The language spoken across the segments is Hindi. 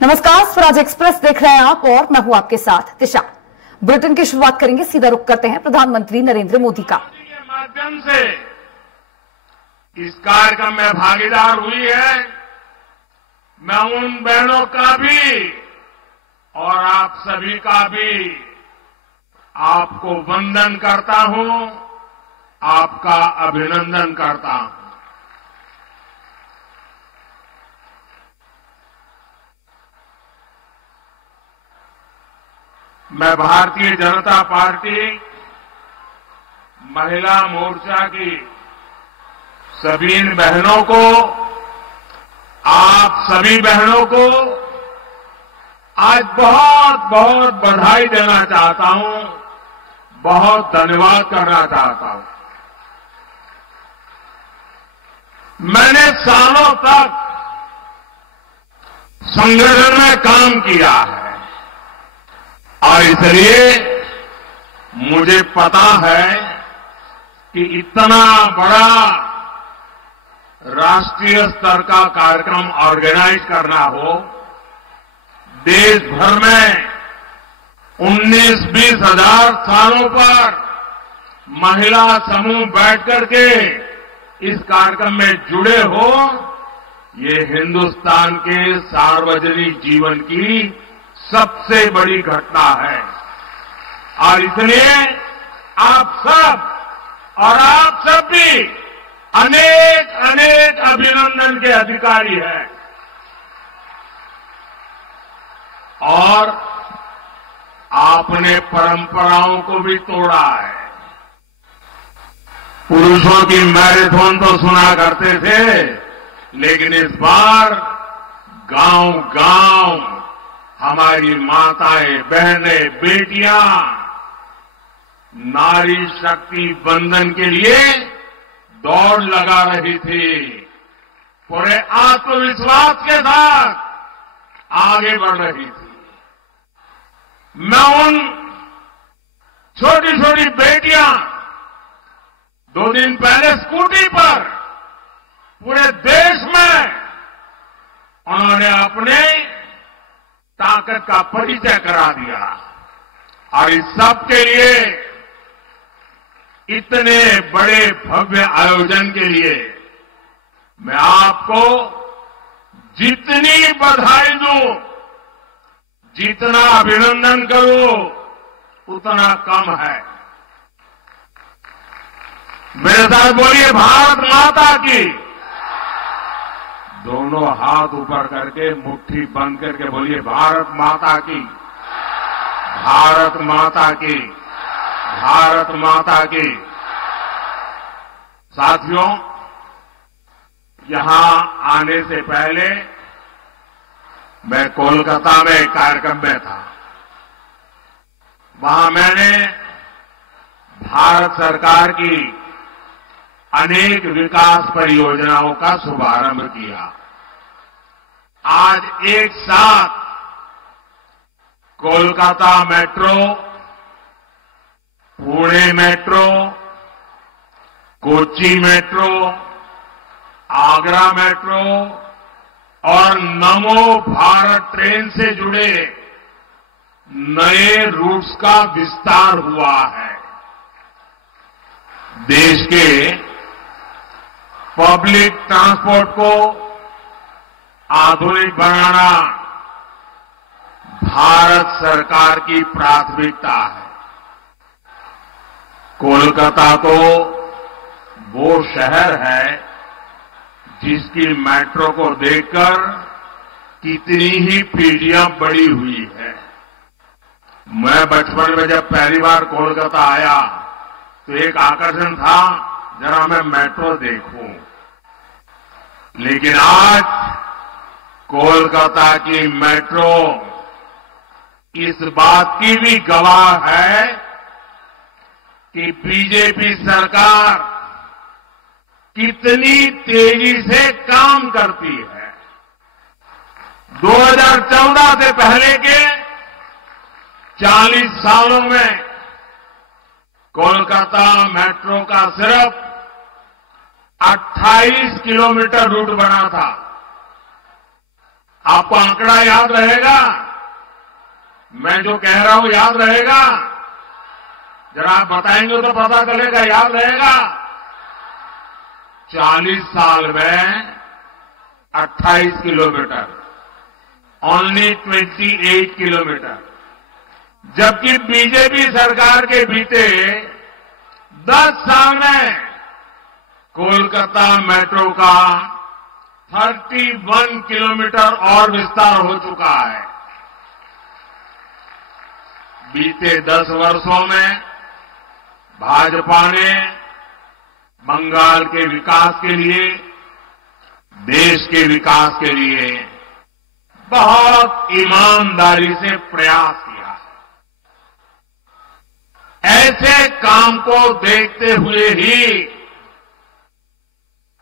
नमस्कार, स्वराज एक्सप्रेस देख रहे हैं आप और मैं हूं आपके साथ दिशा। बुलेटिन की शुरुआत करेंगे, सीधा रुख करते हैं प्रधानमंत्री नरेंद्र मोदी का। के माध्यम से इस कार्यक्रम में भागीदार हुई है, मैं उन बहनों का भी और आप सभी का भी आपको वंदन करता हूं, आपका अभिनंदन करता हूं। मैं भारतीय जनता पार्टी महिला मोर्चा की सभी बहनों को, आप सभी बहनों को आज बहुत बहुत बधाई देना चाहता हूं, बहुत धन्यवाद करना चाहता हूं। मैंने सालों तक संगठन में काम किया है और इसलिए मुझे पता है कि इतना बड़ा राष्ट्रीय स्तर का कार्यक्रम ऑर्गेनाइज करना हो, देश भर में 19-20 हजार स्थानों पर महिला समूह बैठ करके इस कार्यक्रम में जुड़े हो, ये हिंदुस्तान के सार्वजनिक जीवन की सबसे बड़ी घटना है। और इसलिए आप सब और आप सब भी अनेक अनेक अभिनंदन के अधिकारी हैं। और आपने परंपराओं को भी तोड़ा है। पुरुषों की मैराथन तो सुना करते थे, लेकिन इस बार गांव-गांव हमारी माताएं, बहनें, बेटियां नारी शक्ति बंधन के लिए दौड़ लगा रही थी। पूरे आत्मविश्वास के साथ आगे बढ़ रही थी। मैं उन छोटी छोटी बेटियां 2 दिन पहले स्कूटी पर पूरे देश में उन्होंने अपने ताकत का परिचय करा दिया। और इस सब के लिए, इतने बड़े भव्य आयोजन के लिए मैं आपको जितनी बधाई दूं, जितना अभिनंदन करूं, उतना कम है। मेरे साथ बोलिए भारत माता की। दोनों हाथ ऊपर करके मुट्ठी बंद करके बोलिए भारत माता की, भारत माता की, भारत माता की। साथियों, यहां आने से पहले मैं कोलकाता में एक कार्यक्रम में था। वहां मैंने भारत सरकार की अनेक विकास परियोजनाओं का शुभारंभ किया। आज एक साथ Kolkata metro, Pune metro, Kochi metro, Agra metro और नमो भारत ट्रेन से जुड़े नए रूट्स का विस्तार हुआ है। देश के पब्लिक ट्रांसपोर्ट को आधुनिक बनाना भारत सरकार की प्राथमिकता है। कोलकाता तो वो शहर है जिसकी मेट्रो को देखकर कितनी ही पीढ़ियां बड़ी हुई है। मैं बचपन में जब पहली बार कोलकाता आया तो एक आकर्षण था, जरा मैं मेट्रो देखूं। लेकिन आज कोलकाता की मेट्रो इस बात की भी गवाह है कि बीजेपी सरकार कितनी तेजी से काम करती है। 2014 से पहले के 40 सालों में कोलकाता मेट्रो का सिर्फ 28 किलोमीटर रूट बना था। आपको आंकड़ा याद रहेगा? मैं जो कह रहा हूं याद रहेगा? जरा आप बताएंगे तो पता चलेगा, याद रहेगा? 40 साल में 28 किलोमीटर, ओनली 28 किलोमीटर, जबकि बीजेपी सरकार के बीते 10 साल में कोलकाता मेट्रो का 31 किलोमीटर और विस्तार हो चुका है। बीते 10 वर्षों में भाजपा ने बंगाल के विकास के लिए, देश के विकास के लिए बहुत ईमानदारी से प्रयास किया है। ऐसे काम को देखते हुए ही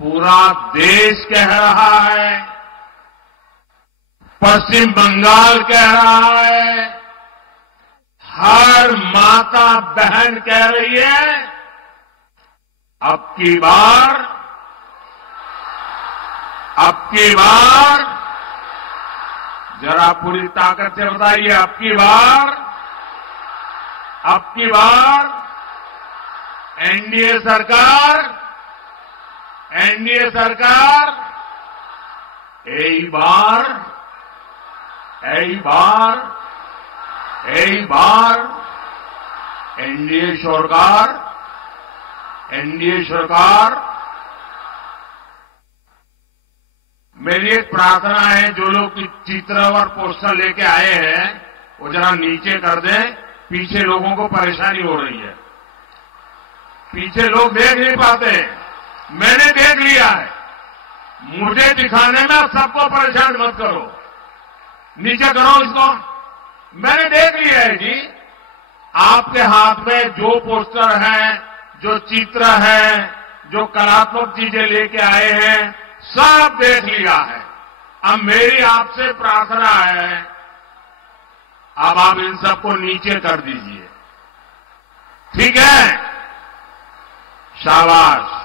पूरा देश कह रहा है, पश्चिम बंगाल कह रहा है, हर माता बहन कह रही है, अब की बार जरा पूरी ताकत से बताइए, अब की बार एनडीए सरकार, यही बार एनडीए सरकार। मेरी एक प्रार्थना है, जो लोग चित्र और पोस्टर लेके आए हैं वो जरा नीचे कर दें, पीछे लोगों को परेशानी हो रही है, पीछे लोग देख नहीं पाते। मैंने देख लिया है, मुझे दिखाने में सबको परेशान मत करो, नीचे करो इसको। मैंने देख लिया है जी, आपके हाथ में जो पोस्टर हैं, जो चित्र हैं, जो कलात्मक चीजें लेके आए हैं, सब देख लिया है। अब मेरी आपसे प्रार्थना है, अब आप इन सबको नीचे कर दीजिए, ठीक है? शाबाश,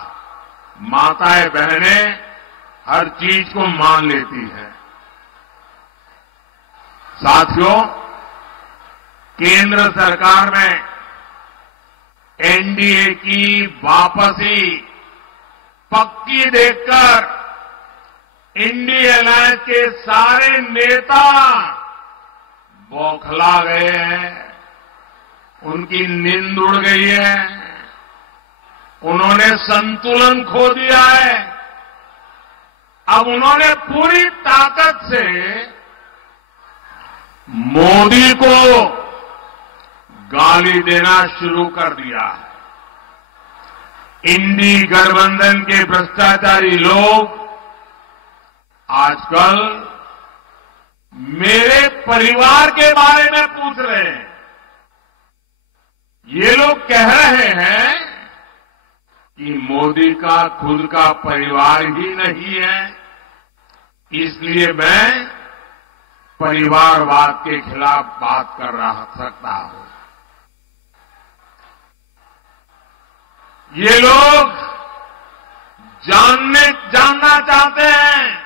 माताएं बहनें हर चीज को मान लेती हैं। साथियों, केंद्र सरकार में एनडीए की वापसी पक्की देखकर इंडिया अलायंस के सारे नेता बौखला गए हैं, उनकी नींद उड़ गई है, उन्होंने संतुलन खो दिया है। अब उन्होंने पूरी ताकत से मोदी को गाली देना शुरू कर दिया है। इंडी गठबंधन के भ्रष्टाचारी लोग आजकल मेरे परिवार के बारे में पूछ रहे हैं। ये लोग कह रहे हैं कि मोदी का खुद का परिवार ही नहीं है, इसलिए मैं परिवारवाद के खिलाफ बात कर सकता हूं। ये लोग जानना चाहते हैं,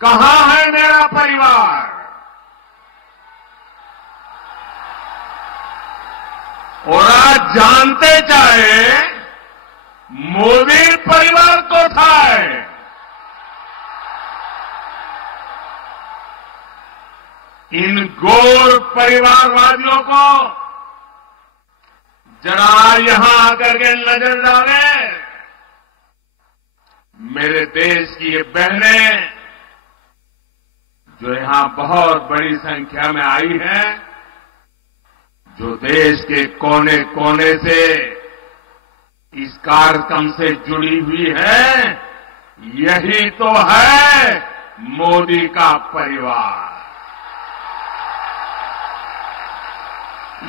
कहां है मेरा परिवार? और आज जानते चाहे मोदी परिवार तो था है, इन गोर परिवारवादियों को जरा यहां आकर के नजर डालें। मेरे देश की ये बहनें जो यहां बहुत बड़ी संख्या में आई हैं, जो देश के कोने कोने से इस कार्यक्रम से जुड़ी हुई है, यही तो है मोदी का परिवार,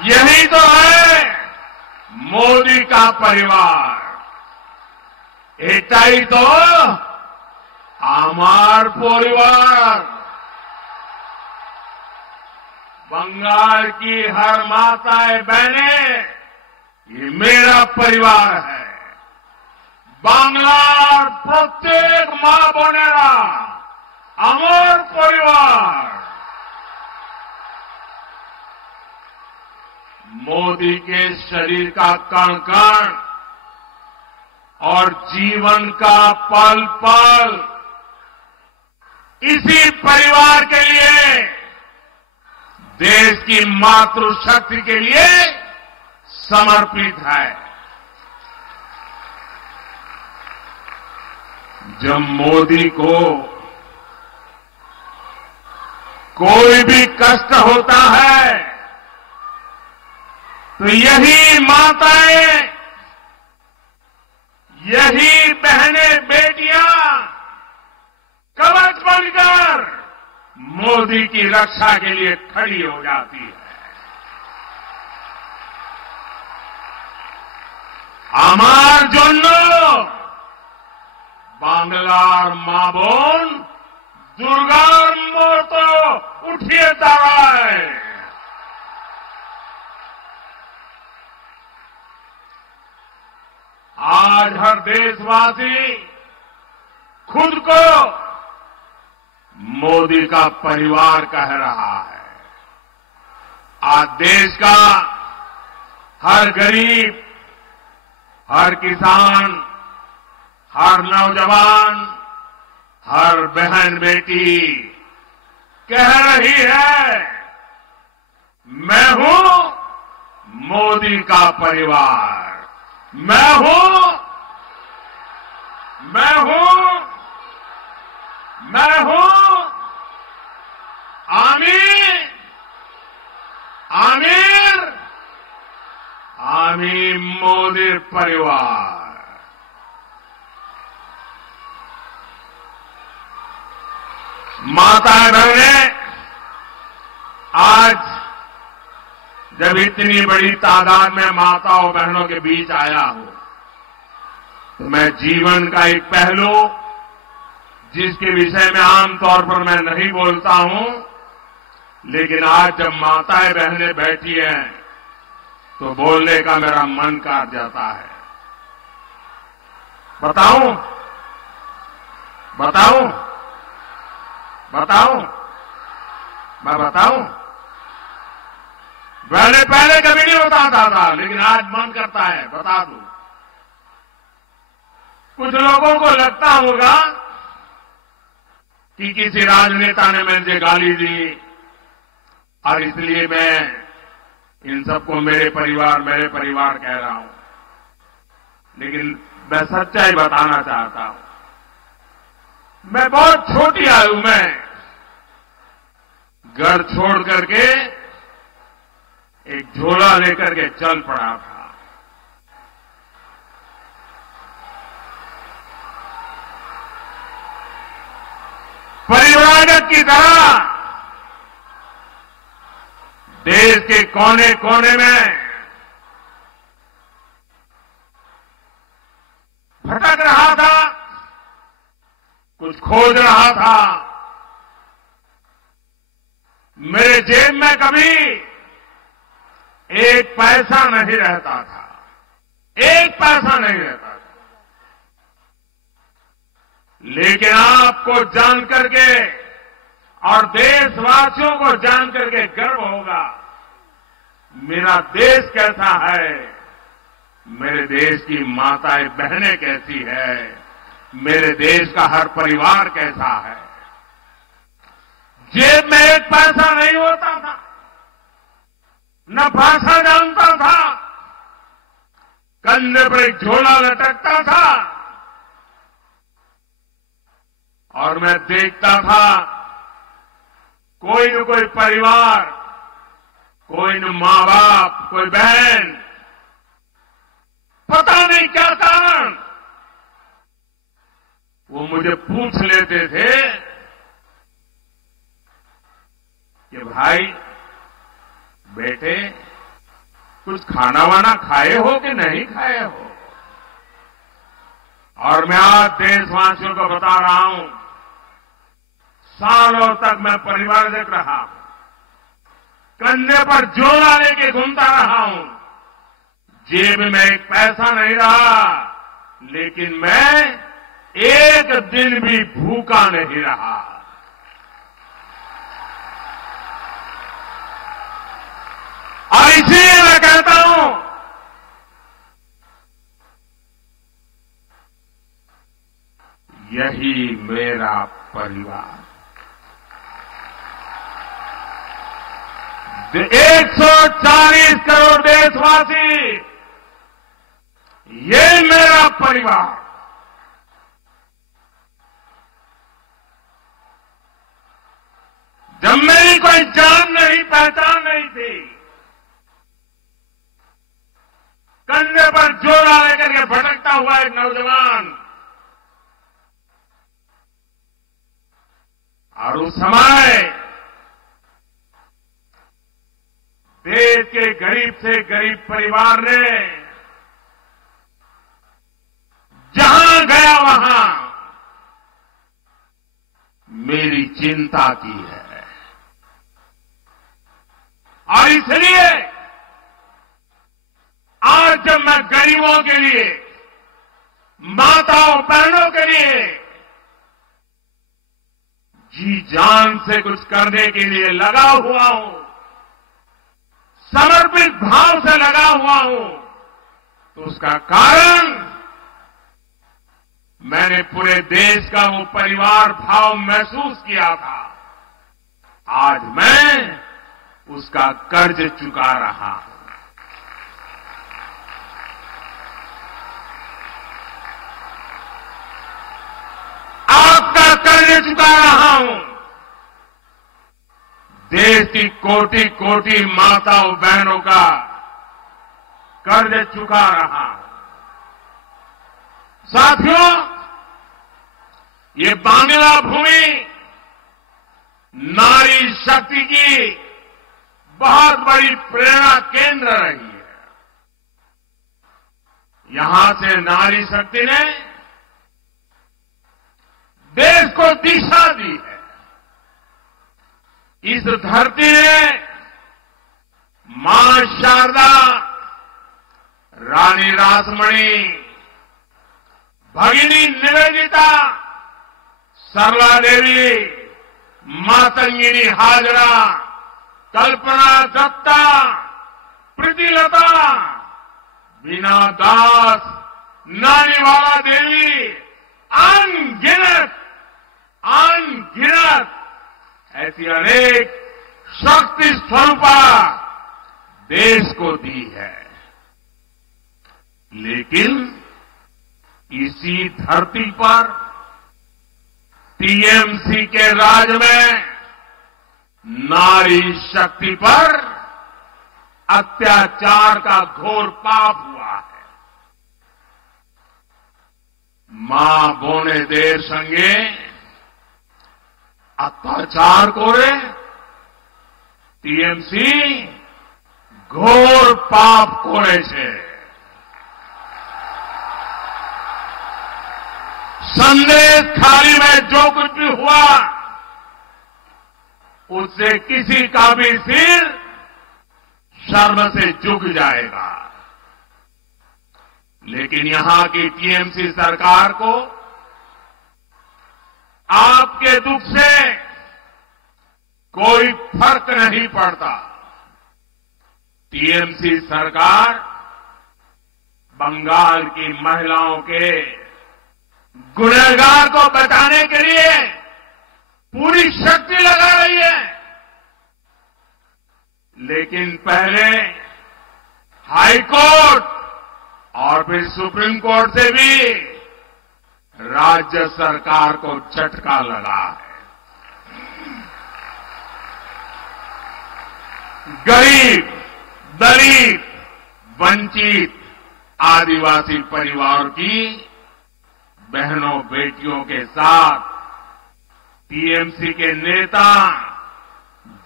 यही तो है मोदी का परिवार। एटाई तो आमार परिवार। बंगाल की हर माताएं बहनें, ये मेरा परिवार है। बांग्लार प्रत्येक मां बोनेरा अमर परिवार मोदी के शरीर का कण कण और जीवन का पल पल इसी परिवार के लिए, देश की मातृशक्ति के लिए समर्पित है। जब मोदी को कोई भी कष्ट होता है तो यही माताएं, यही बहनें बेटियां कवच बनकर मोदी की रक्षा के लिए खड़ी हो जाती है। আমার জন্য বাংলার মা বোন দুর্গার মতো উঠিয়ে দাঁড়ায়। आज हर देशवासी खुद को मोदी का परिवार कह रहा है। आज देश का हर गरीब, हर किसान, हर नौजवान, हर बहन बेटी कह रही है, मैं हूं मोदी का परिवार, मैं हूं, मैं हूं, मैं हूं आमीर, आमीर, आमीर मोदी परिवार। माता बहनें, आज जब इतनी बड़ी तादाद में माताओं बहनों के बीच आया हूं तो मैं जीवन का एक पहलू जिसके विषय में आमतौर पर मैं नहीं बोलता हूं, लेकिन आज जब माताएं बहनें बैठी हैं तो बोलने का मेरा मन कर जाता है। बताऊं, बताऊं, बताऊं, मैं बताऊं? पहले कभी नहीं बताता था, लेकिन आज मन करता है बता दूं। कुछ लोगों को लगता होगा कि किसी राजनेता ने मुझे गाली दी और इसलिए मैं इन सबको मेरे परिवार कह रहा हूं, लेकिन मैं सच्चाई बताना चाहता हूं। मैं बहुत छोटी आयु में घर छोड़ करके एक झोला लेकर के चल पड़ा था। परिवारक की तरह देश के कोने कोने में भटक रहा था, कुछ खोज रहा था। मेरे जेब में कभी एक पैसा नहीं रहता था, एक पैसा नहीं रहता था। लेकिन आपको जान करके और देशवासियों को जान करके गर्व होगा, मेरा देश कैसा है, मेरे देश की माताएं बहनें कैसी है, मेरे देश का हर परिवार कैसा है। जेब में एक पैसा नहीं होता था, न भाषा जानता था, कंधे पर एक झोला लटकता था और मैं देखता था कोई न कोई परिवार, कोई न माँ बाप, कोई बहन, पता नहीं क्या कारण, वो मुझे पूछ लेते थे कि भाई बेटे कुछ खाना वाना खाए हो कि नहीं खाए हो। और मैं आज देशवासियों को बता रहा हूं, सालों तक मैं परिवार देख रहा हूं, कंधे पर झोला लेके घूमता रहा हूं, जेब में एक पैसा नहीं रहा, लेकिन मैं एक दिन भी भूखा नहीं रहा, इसलिए मैं कहता हूं, यही मेरा परिवार। 140 करोड़ देशवासी, ये मेरा परिवार। जब मेरी कोई जान नहीं, पहचान नहीं थी, कंधे पर जोड़ा लेकर के भटकता हुआ एक नौजवान, और उस समय देश के गरीब से गरीब परिवार ने जहां गया वहां मेरी चिंता की है। और इसलिए आज जब मैं गरीबों के लिए, माताओं बहनों के लिए जी जान से कुछ करने के लिए लगा हुआ हूं, समर्पित भाव से लगा हुआ हूं, तो उसका कारण मैंने पूरे देश का वो परिवार भाव महसूस किया था। आज मैं उसका कर्ज चुका रहा हूं। आपका कर्ज चुका रहा हूं। देश की कोटि कोटि माताओं बहनों का कर्ज चुका रहा हूं। साथियों, ये बांग्ला भूमि नारी शक्ति की बहुत बड़ी प्रेरणा केंद्र रही है। यहां से नारी शक्ति ने देश को दिशा दी है। इस धरती ने मां शारदा, रानी रासमणी, भगिनी निवेदिता, सरला देवी, मातंगिनी हाजरा, कल्पना दत्ता, प्रीतिलता, बीना दास, नानीवाला देवी, अनगिनत ऐसी अनेक शक्ति स्वरूपा देश को दी है। लेकिन इसी धरती पर टीएमसी के राज में नारी शक्ति पर अत्याचार का घोर पाप हुआ है। मां बोने देर संगे अत्याचार कोरे टीएमसी घोर पाप कोरे छे। संदेश खाली में जो कुछ भी हुआ उससे किसी का भी सिर शर्म से झुक जाएगा। लेकिन यहां की टीएमसी सरकार को आपके दुख से कोई फर्क नहीं पड़ता। टीएमसी सरकार बंगाल की महिलाओं के गुनहगार को बचाने के लिए पूरी शक्ति लगा रही है। लेकिन पहले हाई कोर्ट और फिर सुप्रीम कोर्ट से भी राज्य सरकार को झटका लगा है। गरीब, दलित, वंचित, आदिवासी परिवार की बहनों बेटियों के साथ टीएमसी के नेता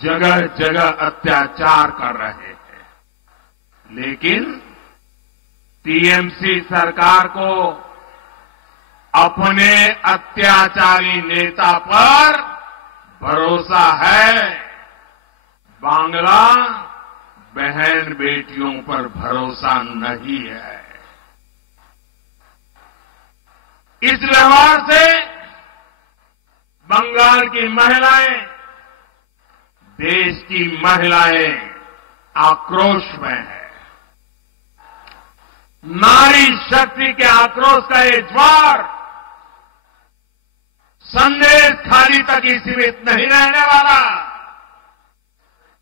जगह जगह अत्याचार कर रहे हैं। लेकिन टीएमसी सरकार को अपने अत्याचारी नेता पर भरोसा है, बांग्ला बहन बेटियों पर भरोसा नहीं है। इस व्यवहार से बंगाल की महिलाएं, देश की महिलाएं आक्रोश में है। नारी शक्ति के आक्रोश का ये ज्वार संदेश खाली तक ही सीमित नहीं रहने वाला।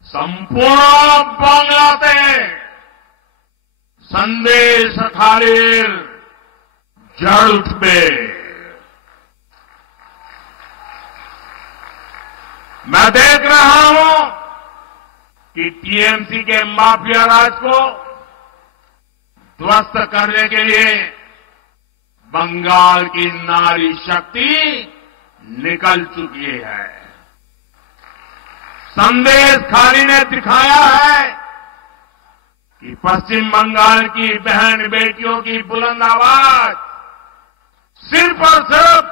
संपूर्ण बांग्लाते संदेश खालीर जड़ उठबे। मैं देख रहा हूं कि टीएमसी के माफिया राज को ध्वस्त करने के लिए बंगाल की नारी शक्ति निकल चुकी है। संदेश खाली ने दिखाया है कि पश्चिम बंगाल की बहन बेटियों की बुलंद आवाज सिर्फ और सिर्फ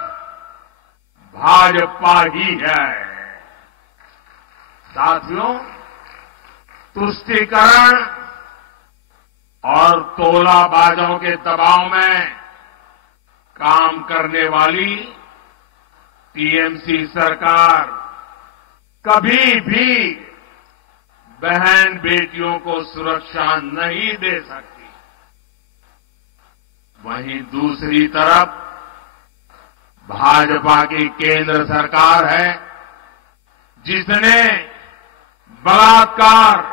भाजपा ही है। साथियों, तुष्टीकरण और तोलाबाजों के दबाव में काम करने वाली टीएमसी सरकार कभी भी बहन बेटियों को सुरक्षा नहीं दे सकती। वहीं दूसरी तरफ भाजपा की केंद्र सरकार है जिसने बलात्कार,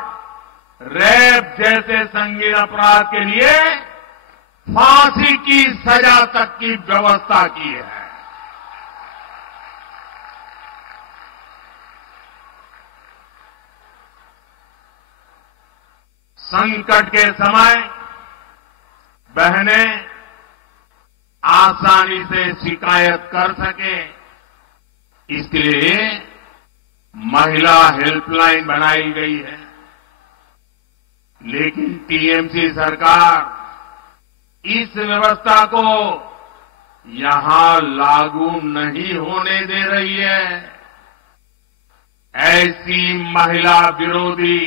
रेप जैसे संगीन अपराध के लिए फांसी की सजा तक की व्यवस्था की है। संकट के समय बहनें आसानी से शिकायत कर सके, इसके लिए महिला हेल्पलाइन बनाई गई है। लेकिन टीएमसी सरकार इस व्यवस्था को यहां लागू नहीं होने दे रही है। ऐसी महिला विरोधी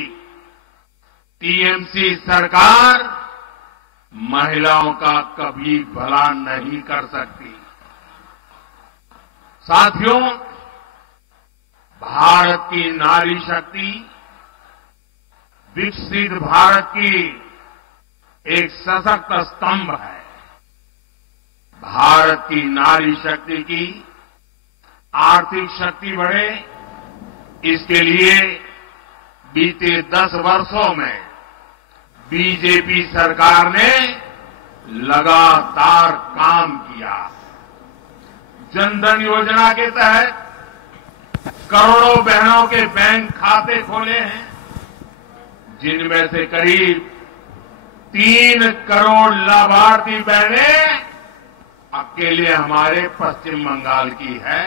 टीएमसी सरकार महिलाओं का कभी भला नहीं कर सकती। साथियों, भारत की नारी शक्ति विकसित भारत की एक सशक्त स्तंभ है। भारत की नारी शक्ति की आर्थिक शक्ति बढ़े, इसके लिए बीते 10 वर्षों में बीजेपी सरकार ने लगातार काम किया। जनधन योजना के तहत करोड़ों बहनों के बैंक खाते खोले हैं, जिनमें से करीब 3 करोड़ लाभार्थी बहनें अकेले हमारे पश्चिम बंगाल की है।